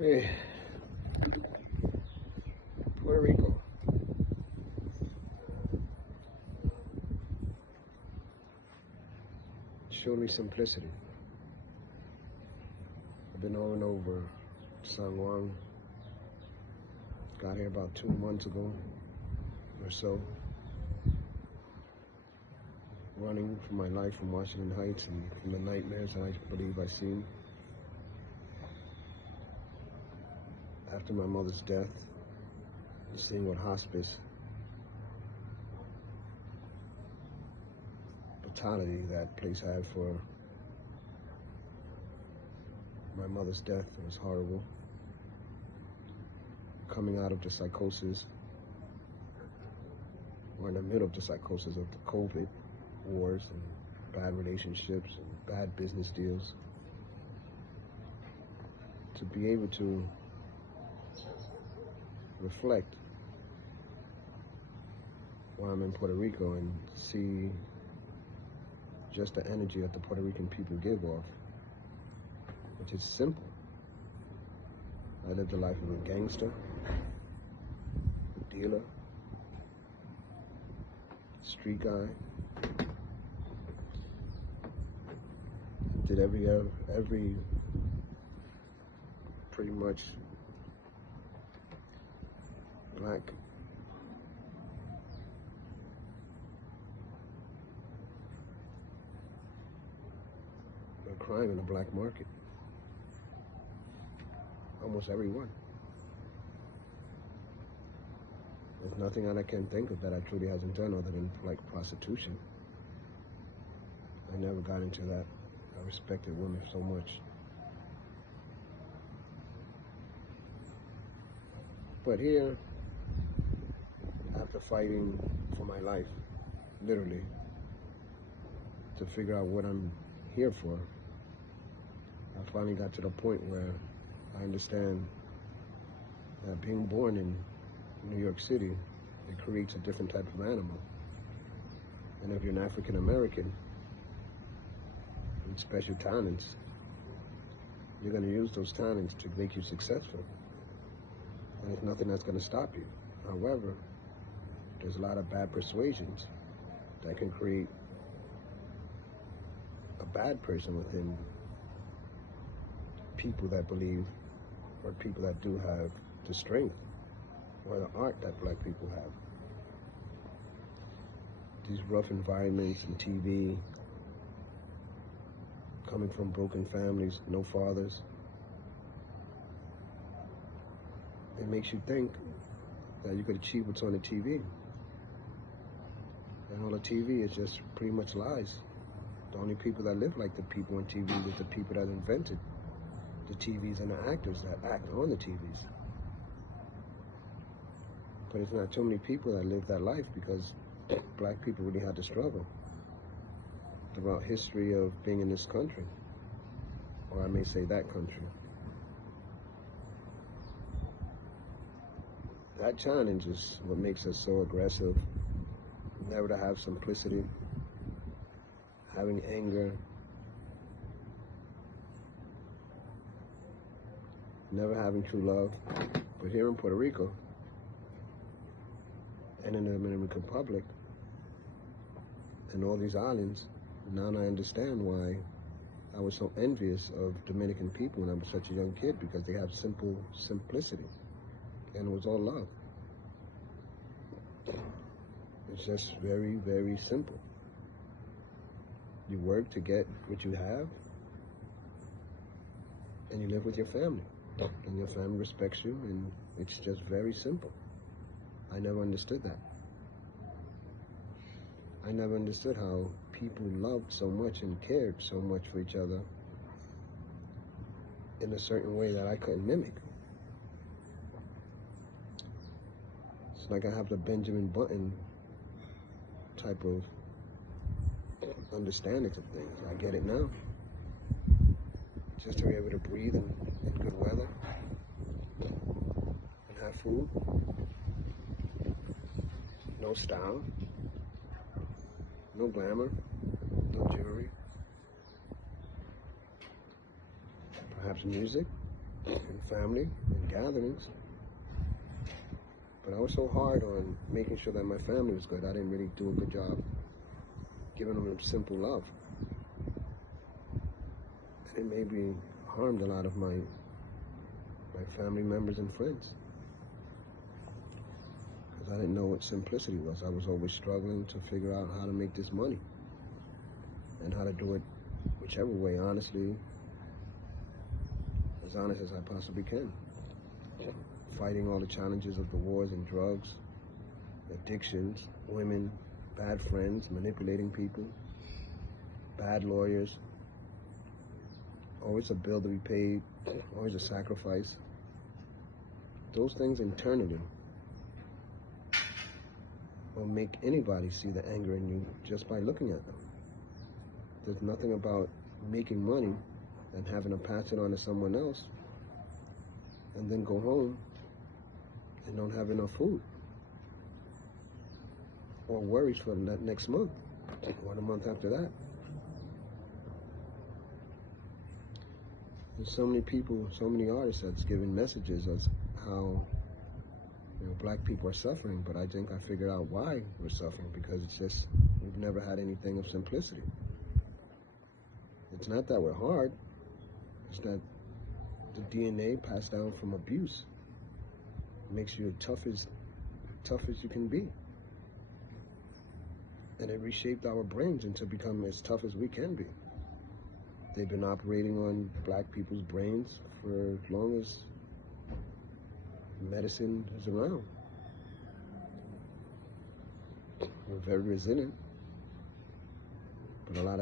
Hey, Puerto Rico. Showed me simplicity. I've been on over San Juan. Got here about 2 months ago or so. Running for my life from Washington Heights and from the nightmares that I believe I've seen. After my mother's death, seeing what hospice brutality that place had for my mother's death, it was horrible. Coming out of the psychosis, or in the middle of the psychosis of the COVID wars and bad relationships and bad business deals, to be able to reflect while I'm in Puerto Rico and see just the energy that the Puerto Rican people give off, which is simple. I lived the life of a gangster, a dealer, street guy. Did every pretty much black crime in the black market. Almost everyone. There's nothing that I can think of that I truly hasn't done other than like prostitution. I never got into that. I respected women so much. But here, after fighting for my life, literally, to figure out what I'm here for, I finally got to the point where I understand that being born in New York City, it creates a different type of animal. And if you're an African American with special talents, you're going to use those talents to make you successful. And there's nothing that's going to stop you. However, there's a lot of bad persuasions that can create a bad person within people that believe, or people that do have the strength or the art that black people have. These rough environments and TV, coming from broken families, no fathers, it makes you think that you could achieve what's on the TV. And all the TV is just pretty much lies. The only people that live like the people on TV is the people that invented the TVs and the actors that act on the TVs. But it's not too many people that live that life, because black people really had to struggle throughout history of being in this country, or I may say that country. That challenge is what makes us so aggressive, never to have simplicity, having anger, never having true love. But here in Puerto Rico and in the Dominican Republic and all these islands, now I understand why I was so envious of Dominican people when I was such a young kid, because they have simplicity, and it was all love. It's just very, very simple. You work to get what you have, and you live with your family. And your family respects you, and it's just very simple. I never understood that. I never understood how people loved so much and cared so much for each other in a certain way that I couldn't mimic. It's like I have the Benjamin Button type of understanding of things. I get it now. Just to be able to breathe in good weather and have food. No style, no glamour, no jewelry. Perhaps music, and family and gatherings. But I was so hard on making sure that my family was good, I didn't really do a good job giving them simple love. And it maybe harmed a lot of my family members and friends. Because I didn't know what simplicity was. I was always struggling to figure out how to make this money and how to do it whichever way, honestly, as honest as I possibly can. Fighting all the challenges of the wars and drugs, addictions, women, bad friends, manipulating people, bad lawyers, always a bill to be paid, always a sacrifice. Those things internally will make anybody see the anger in you just by looking at them. There's nothing about making money and having to pass it on to someone else and then go home and don't have enough food, or worries for that next month or the month after that. There's so many people, so many artists that's giving messages of how black people are suffering, but I think I figured out why we're suffering, because it's just we've never had anything of simplicity. It's not that we're hard, it's that the DNA passed down from abuse makes you tough as you can be. And it reshaped our brains into becoming as tough as we can be. They've been operating on black people's brains for as long as medicine is around. We're very resilient, but a lot of